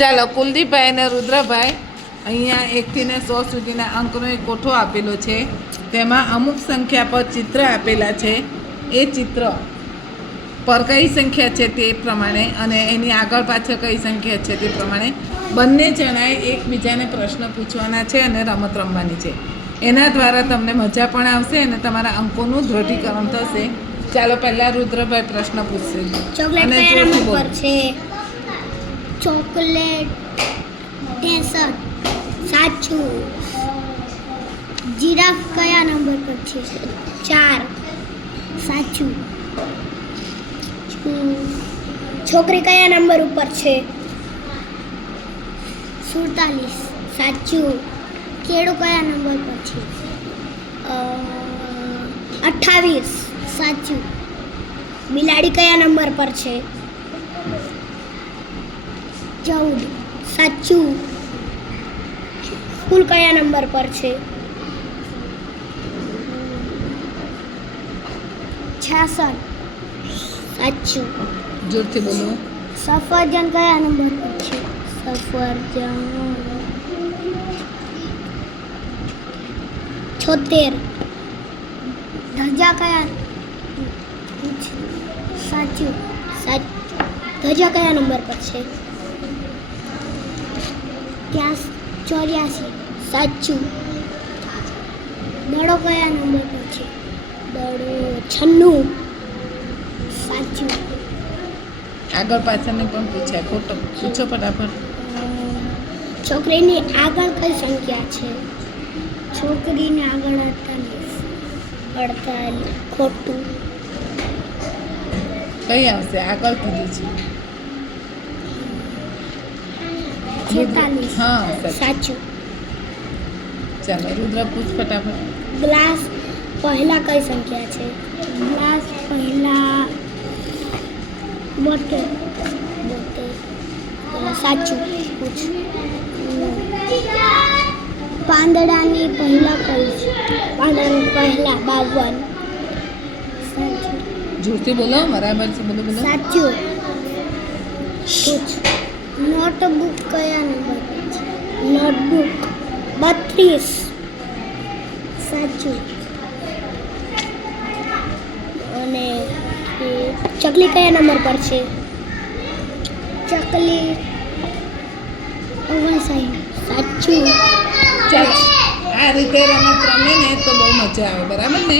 ચાલો કુલદીપભાઈ અને રુદ્રભાઈ અહીંયા એકથી ને સો સુધીના અંકનો એક કોઠો આપેલો છે. તેમાં અમુક સંખ્યા પર ચિત્ર આપેલા છે. એ ચિત્ર પર કઈ સંખ્યા છે તે પ્રમાણે અને એની આગળ પાછળ કઈ સંખ્યા છે તે પ્રમાણે બંને જણાએ એકબીજાને પ્રશ્ન પૂછવાના છે અને રમત રમવાની છે. એના દ્વારા તમને મજા પણ આવશે અને તમારા અંકોનું દૃઢીકરણ થશે. ચાલો પહેલાં રુદ્રભાઈ પ્રશ્ન પૂછશે. અને ચોકલેટ ડેઝર્ટ સાચું. જીરાફ કયા નંબર પર છે? ચાર. સાચું. છોકરી કયા નંબર ઉપર છે? સુડતાલીસ. સાચું. કેળું કયા નંબર પર છે? અઠ્ઠાવીસ સાચું. બિલાડી કયા નંબર પર છે? ચૌદ. સાચું. સ્કૂલ કયા નંબર પર છે? છાસઠ. સાચું. જોરથી બોલો. સફરજન કયા નંબર પર છે? સફરજન. છોતેર. ધજા કયા? સાચું. સાચ ધજા કયા નંબર પર છે? ત્યાં ચોર્યાસી. સાચું. દડો કયા નંબર પર છે? દડો છન્નું. સાચું. આગળ પાછળની પણ પૂછાય. ખોટો. પૂછો ફટાફટ. છોકરીની આગળ કઈ સંખ્યા છે? છોકરીને આગળ અડતાલીસ અડતાલીસ ખોટું. કઈ આવશે? આગળ કીધું છે. છેતાલીસ. હા સાચું. ચાલો રુદ્ર પૂછ ફટાફટ. ગ્લાસ પહેલા કઈ સંખ્યા છે? ગ્લાસ પહેલા બોતેર. બોતેર. સાચું. પૂછ. પાંદડાની પહેલા કઈ છે? પાંદડાની પહેલા બાવન જોરથી બોલો બરાબર છે બોલો બોલો. સાચું. પૂછ. નોટબુક કયા નંબર નોટબુક. બત્રીસ. સાચું. અને ચકલી કયા નંબર પર છે? ચકલી ઓગણસાઠ સાચું. આ રીતે રમત રમે ને તો બહુ મજા આવે. બરાબર ને?